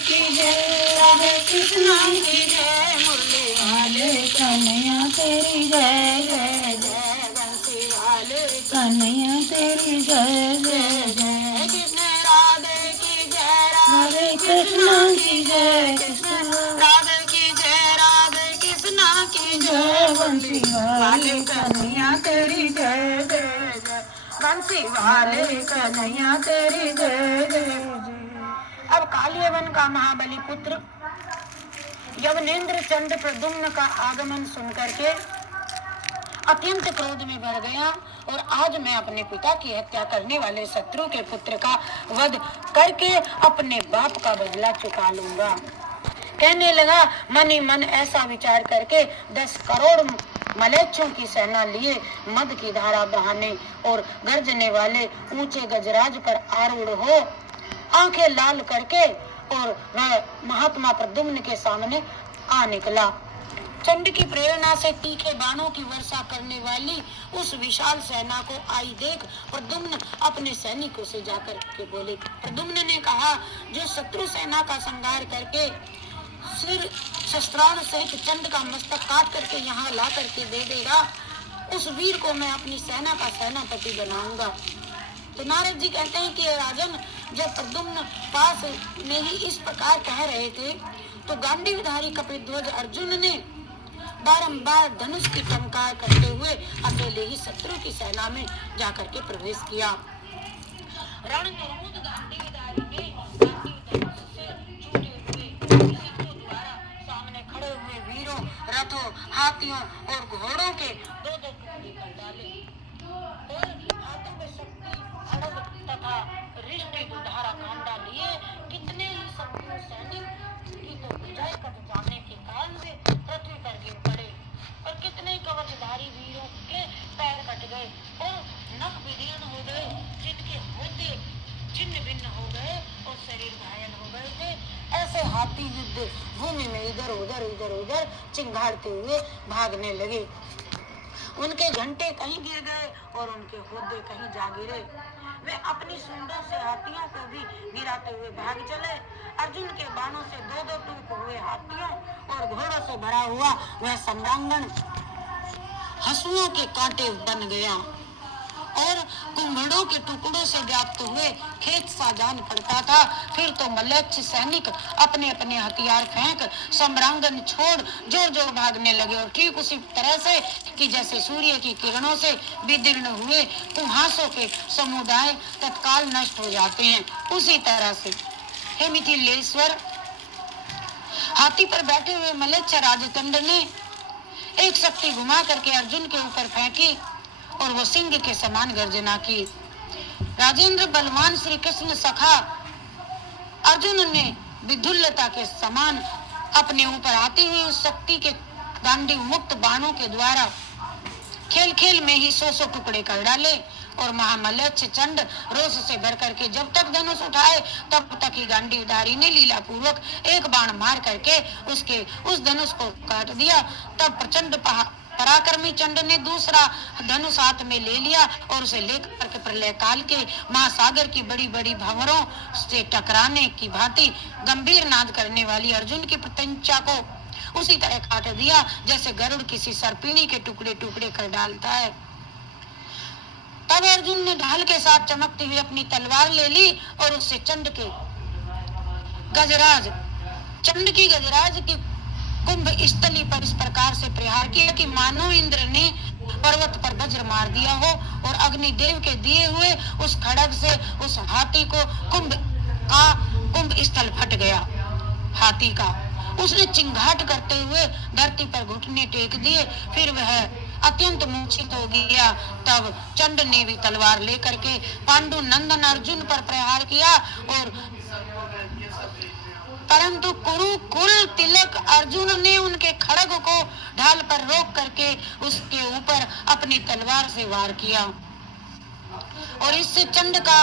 की जय, राधे कृष्णा की जय, मुरली वाले कन्हैया तेरी जय जय जय, बंसी वाले कन्हैया तेरी जय जय जय, कृष्ण राधे की जय, राधे कृष्णा की जय, कृष्ण राधे की जय, राधे कृष्णा की जय, बंसी वाले कन्हैया तेरी जय जय जय, बंसी वाले कन्हैया तेरी जय जय जय। अब कालियवन का महाबली पुत्र यवनेंद्र चंड प्रद्युम्न का आगमन सुनकर के अत्यंत क्रोध में भर गया और आज मैं अपने पिता की हत्या करने वाले शत्रु के पुत्र का वध करके अपने बाप का बदला चुका लूंगा। कहने लगा, मन ही मन ऐसा विचार करके 10 करोड़ मलेच्छों की सेना लिए मद की धारा बहाने और गर्जने वाले ऊंचे गजराज पर आरूढ़ हो आंखें लाल करके और वह महात्मा प्रद्युम्न के सामने आ निकला। चंड की प्रेरणा से तीखे बाणों की वर्षा करने वाली उस विशाल सेना को आई देख प्रद्युम्न अपने सैनिकों से जाकर के बोले। प्रद्युम्न ने कहा, जो शत्रु सेना का संहार करके सिर शस्त्रास्त्र सहित चंड का मस्तक काट करके यहाँ ला करके दे देगा, उस वीर को मैं अपनी सेना का सेनापति बनाऊंगा। तो नारद जी कहते हैं कि राजन, जब प्रद्युम्न पास में ही इस प्रकार कह रहे थे तो गांडीवधारी कपिध्वज अर्जुन ने बारंबार धनुष की टंकार करते हुए अकेले ही शत्रु की सेना में जाकर के प्रवेश किया। रण निर्मुद गांडीवधारी ने गांडीव धनुष से छूटे हुए सिद्धों द्वारा सामने खड़े हुए वीरों, रथों, हाथियों और घोड़ों के दो दो टुकड़े कर डाले और हाथों में शक्ति अड़ग तथा रिष्टि दुधारा कांडा लिए कितने ही शत्रु सैनिक की तो विजय कट जाने के कारण से पृथ्वी पर गिर पड़े और कितने कवचधारी वीरों के पैर कट गए और नख विदीर्ण हो गए, जिनके होते छिन्न भिन्न हो गए और शरीर घायल हो गए थे। ऐसे हाथी युद्ध भूमि में इधर उधर चिंगारते हुए भागने लगे। उनके घंटे कहीं गिर गए और उनके होदे कहीं जा गिरे। वे अपनी सूंडों से हाथियों को भी गिराते हुए भाग चले। अर्जुन के बाणों से दो दो टूक हुए हाथियों और घोड़ों से भरा हुआ वह सम्रांगण हंसुओं के कांटे बन गया और कुम्भड़ों के टुकड़ों से व्याप्त हुए खेत सा जान पड़ता था। फिर तो मल्लेच्छ सैनिक अपने अपने हथियार फेंक सम्रांगण छोड़ जोर जोर भागने लगे और ठीक उसी तरह से कि जैसे सूर्य की किरणों से विदीर्ण हुए कुहासों के समुदाय तत्काल नष्ट हो जाते हैं, उसी तरह से हे मिथिलेश्वर, हाथी पर बैठे हुए मल्लेच्छ राजदंड ने एक शक्ति घुमा करके अर्जुन के ऊपर फेंकी और वो सिंह के समान गर्जना की। राजेंद्र बलवान श्री कृष्ण सखा अर्जुन ने विधुल्लता के समान अपने ऊपर आती हुई उस शक्ति के गांडी मुक्त बाणों के द्वारा खेल खेल में ही 100 टुकड़े कर डाले और महामल्लेच्छ चंड रोष से भर करके जब तक धनुष उठाए तब तक ही गांडीवधारी ने लीला पूर्वक एक बाण मार करके उसके उस धनुष को काट दिया। तब प्रचंड पराक्रमी चंड ने दूसरा धनुष हाथ में ले लिया और उसे लेकर के प्रलय काल के महासागर की बड़ी बड़ी भंवरों से टकराने की भांति गंभीर नाद करने वाली अर्जुन की प्रत्यंचा को उसी तरह काट दिया जैसे गरुड़ किसी सर्पिणी के टुकड़े टुकड़े कर डालता है। तब अर्जुन ने ढाल के साथ चमकती हुई अपनी तलवार ले ली और उससे चंड की गजराज की कुंभ स्थली पर इस प्रकार से प्रहार किया कि मानो इंद्र ने पर्वत पर वज्र मार दिया हो और अग्निदेव के दिए हुए उस खड़ग से उस हाथी को कुंभ स्थल फट गया। हाथी का उसने चिंगाट करते हुए धरती पर घुटने टेक दिए, फिर वह अत्यंत मूर्छित हो गया। तब चंड ने भी तलवार लेकर के पांडु नंदन अर्जुन पर प्रहार किया और परंतु कुरुकुल तिलक अर्जुन ने उनके खड़ग को ढाल पर रोक करके उसके ऊपर अपनी तलवार से वार किया और इससे चंड का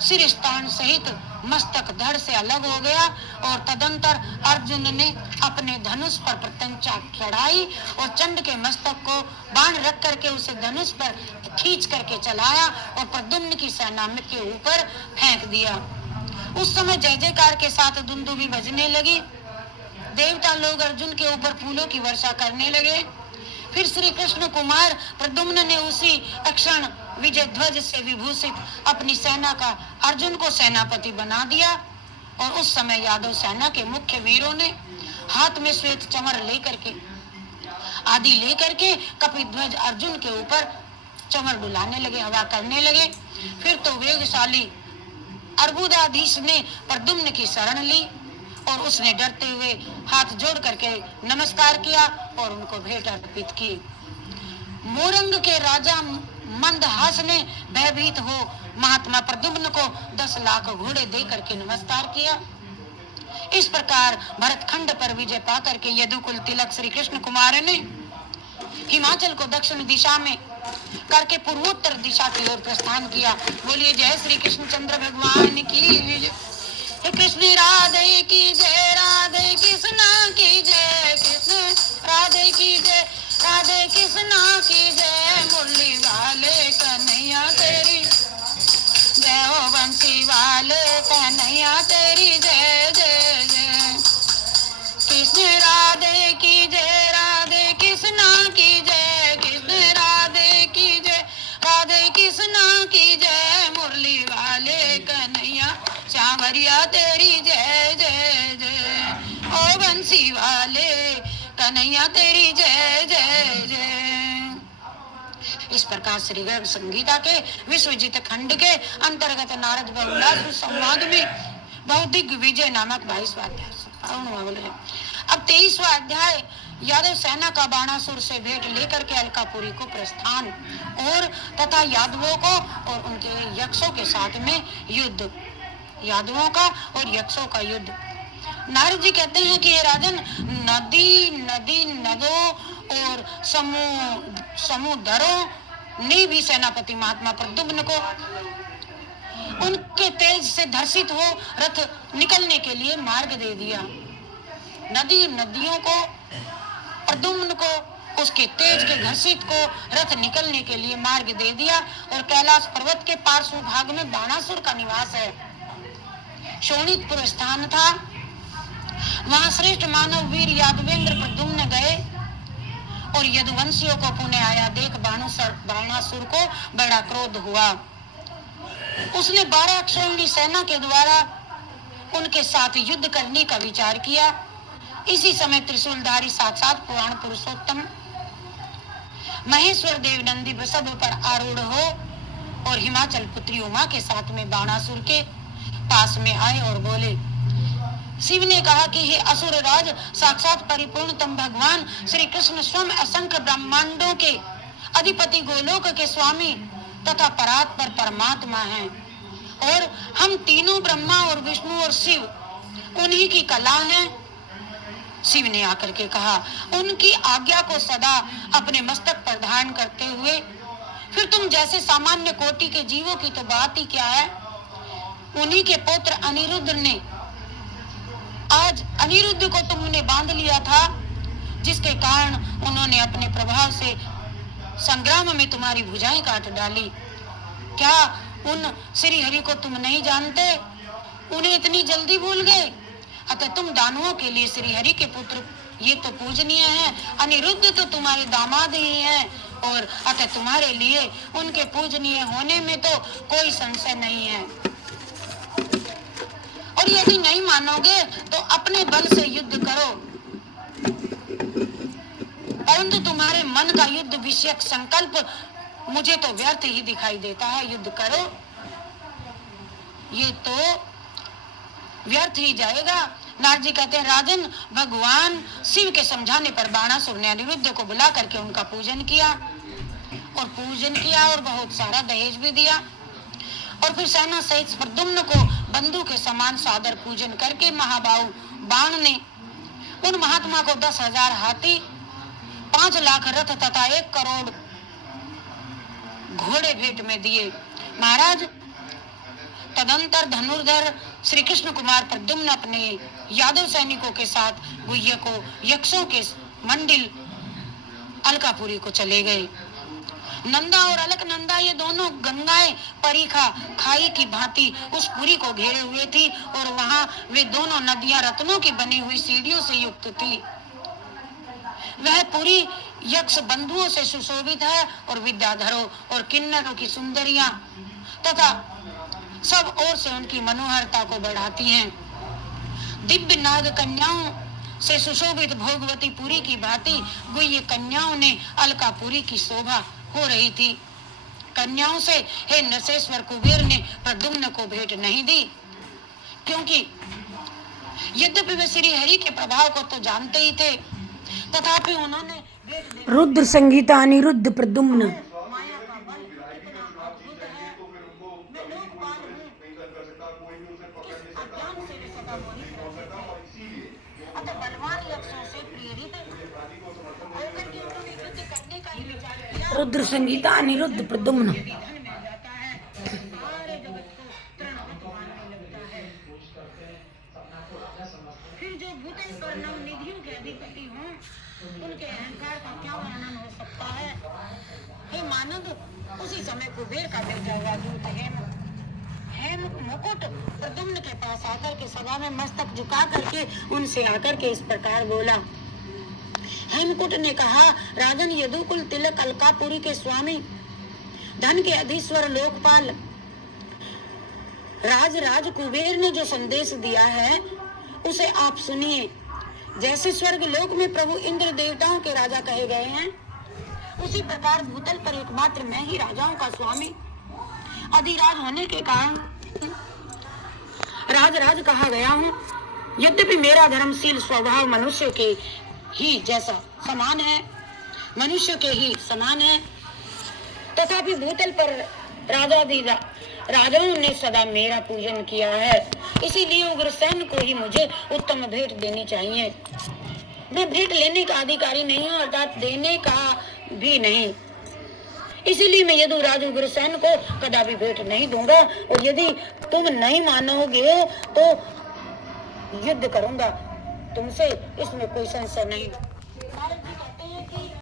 सिर स्थान सहित मस्तक धड़ से अलग हो गया और तदंतर अर्जुन ने अपने धनुष पर प्रत्यंचा चढ़ाई और चंड के मस्तक को बाण रख करके उसे धनुष पर खींच करके चलाया और प्रद्युम्न की सेना के ऊपर फेंक दिया। उस समय जय जयकार के साथ दुंदुभी बजने लगी। देवता लोग अर्जुन के ऊपर फूलों की वर्षा करने लगे। फिर श्री कृष्ण कुमार प्रद्युम्न ने उसी क्षण विजय ध्वज से विभूषित अपनी सेना का अर्जुन को सेनापति बना दिया। और उस समय यादव सेना के मुख्य वीरों ने हाथ में श्वेत चमर लेकर के आदि लेकर के कपिध्वज अर्जुन के ऊपर चमर डुलाने लगे, हवा करने लगे। फिर तो वेगशाली अर्बुदाधीश ने प्रद्युम्न की शरण ली और उसने डरते हुए हाथ जोड़ करके नमस्कार किया और उनको भेंट अर्पित की। मोरंग के राजा मंदहास ने भयभीत हो महात्मा प्रद्युम्न को 10 लाख घोड़े दे करके नमस्कार किया। इस प्रकार भरतखंड पर विजय पा करके यदुकुल तिलक श्री कृष्ण कुमार ने हिमाचल को दक्षिण दिशा में करके पूर्वोत्तर दिशा की ओर प्रस्थान किया। बोलिए जय श्री कृष्णचंद्र भगवान की जय। कृष्ण राधे की जय, राधे कृष्णा की जय, कृष्ण राधे की जय, राधे कृष्णा की जय। मुरली वाले कन्हैया तेरी जय हो, बंसी वाले कन्हैया तेरी जय जय जय। कृष्ण राधे की जय, राधे कृष्णा की जय, कृष्ण राधे की जय, राधे कृष्णा की जय। मुरली वाले कन्हैया सांवरिया तेरी जय जय जय। ओ बंसी वाले कन्हैया तेरी जय जय जय। इस प्रकार श्री गर्ग संगीता के विश्वजित खंड के अंतर्गत नारद बहुलास्व संवाद में बहुदिग्विजय नामक 22वां अध्याय। अब 23वां अध्याय यादव सेना का बाणासुर से भेंट लेकर के अलकापुरी को प्रस्थान और तथा यादवों को और उनके यक्षों के साथ में युद्ध, यादवों का और यक्षों का युद्ध। नारद जी कहते हैं कि ये राजन नदी नदों और समुद्रों ने भी सेनापति महात्मा प्रद्युम्न को उनके तेज से धर्षित हो रथ निकलने के लिए मार्ग दे दिया। नदियों को प्रद्युम्न को उसके तेज के घर्षित को रथ निकलने के लिए मार्ग दे दिया। और कैलाश पर्वत के पार्श्व भाग में बाणासुर का निवास है। शोणितपुर स्थान था। वहां श्रेष्ठ मानव वीर यादवेंद्र प्रद्युम्न गए और यदुवंशियों को पुनः आया देख बाणासुर को बड़ा क्रोध हुआ। उसने 12 अक्षौहिणी सेना के द्वारा उनके साथ युद्ध करने का विचार किया। इसी समय त्रिशूलधारी साक्षात पुराण पुरुषोत्तम महेश्वर देव नंदी वृषभ पर आरूढ़ हो और हिमाचल पुत्री उमा के साथ में बाणासुर के पास में आए और बोले। शिव ने कहा कि हे असुर राज, साक्षात परिपूर्णतम भगवान श्री कृष्ण स्वयं असंख्य ब्रह्मांडों के अधिपति, गोलोक के स्वामी तथा परात्पर परमात्मा हैं और हम तीनों ब्रह्मा और विष्णु और शिव उन्हीं की कला हैं। शिव ने आकर के कहा, उनकी आज्ञा को सदा अपने मस्तक पर धारण करते हुए फिर तुम जैसे सामान्य कोटि के जीवों की तो बात ही क्या है। उन्हीं के पुत्र अनिरुद्ध ने आज अनिरुद्ध को तुमने बांध लिया था, जिसके कारण उन्होंने अपने प्रभाव से संग्राम में तुम्हारी भुजाएं काट डाली। क्या उन श्री हरि को तुम नहीं जानते? उन्हें इतनी जल्दी भूल गए? अतः तुम दानवों के लिए श्री हरि के पुत्र ये तो पूजनीय है। अनिरुद्ध तो तुम्हारे दामाद ही हैं और अतः तुम्हारे लिए उनके पूजनीय होने में तो कोई संशय नहीं है। और यदि नहीं मानोगे तो अपने बल से युद्ध करो, परंतु तुम्हारे मन का युद्ध विषयक संकल्प मुझे तो व्यर्थ ही दिखाई देता है। युद्ध करो, ये तो व्यर्थ ही जाएगा। नारद जी कहते हैं, राजन, भगवान शिव के समझाने पर बाणासुर ने अनिरुद्ध को बुला करके उनका पूजन किया और बहुत सारा दहेज भी दिया। और फिर सेना सहित प्रद्युम्न को बंधु के समान सादर पूजन करके महाबाहु बाण ने उन महात्मा को 10,000 हाथी, 5 लाख रथ तथा 1 करोड़ घोड़े भेंट में दिए। महाराज, तदंतर धनुर्धर श्री कृष्ण कुमार प्रद्युम्न अपने यादव सैनिकों के साथ गुह्यकों यक्षों के मंडिल अलकापुरी को चले गए। नंदा और अलकनंदा ये दोनों गंगाएं परीखा खाई की भांति उस पुरी को घेरे हुए थी और वहां वे दोनों नदियां रत्नों की बनी हुई सीढ़ियों से युक्त थी। वह पुरी यक्ष बंधुओं से सुशोभित है और विद्याधरों और किन्नरों की सुंदरियां तथा सब ओर से उनकी मनोहरता को बढ़ाती हैं। दिव्य नाग कन्याओं से सुशोभित भोगवती पुरी की भांति गुह्य कन्याओं ने अलकापुरी की शोभा हो रही थी। कन्याओं से हे नरसेश्वर कुबेर ने प्रद्युम्न को भेंट नहीं दी, क्योंकि यद्यपि वे श्री हरि के प्रभाव को तो जानते ही थे, तथापि उन्होंने रुद्र संगीता अनिरुद्ध प्रद्युम्न। माया का बल इतना अद्भुत है, मैं लोकपाल हूँ, इस अज्ञान से वे सदा मोहित रहते थे। अतः बलवान यक्षों से प्रेरित होकर के उन्होंने युद्ध करने का ही विचार किया। रुद्र संगीता अनिरुद्ध प्रद्युम्न। यदि धन मिल जाता है तो सारे जगत को तृणवत मानने लगता है। फिर जो भूतल पर नवनिधियों के अधिपति हों, उनके अहंकार का क्या वर्णन हो सकता है। हे मानव, उसी समय कुबेर का भेजा हुआ दूत हेम मुकुट प्रद्युम्न के पास आकर के सभा में मस्तक झुका करके उनसे आकर के इस प्रकार बोला। हेमकुट ने कहा, राजन यदुकुल तिलक अलकापुरी के स्वामी, धन के अधीश्वर लोकपाल राज कुबेर ने जो संदेश दिया है उसे आप सुनिए। जैसे स्वर्ग लोक में प्रभु इंद्र देवताओं के राजा कहे गए हैं, उसी प्रकार भूतल पर एकमात्र मैं ही राजाओं का स्वामी अधिराज होने के कारण राज कहा गया हूँ। यद्यपि मेरा धर्मशील स्वभाव मनुष्य के ही जैसा समान है, मनुष्य के ही समान है, तथापि भूतल पर राजाओं ने सदा मेरा पूजन किया है। इसीलिए उग्रसेन को ही मुझे उत्तम भेंट देनी चाहिए। मैं भेंट लेने का अधिकारी नहीं हूँ, अर्थात देने का भी नहीं। इसीलिए मैं यदुराज उग्रसेन को कदापि भेंट नहीं दूंगा, और यदि तुम नहीं मानोगे तो युद्ध करूंगा तुमसे, इसमें कोई संशय नहीं।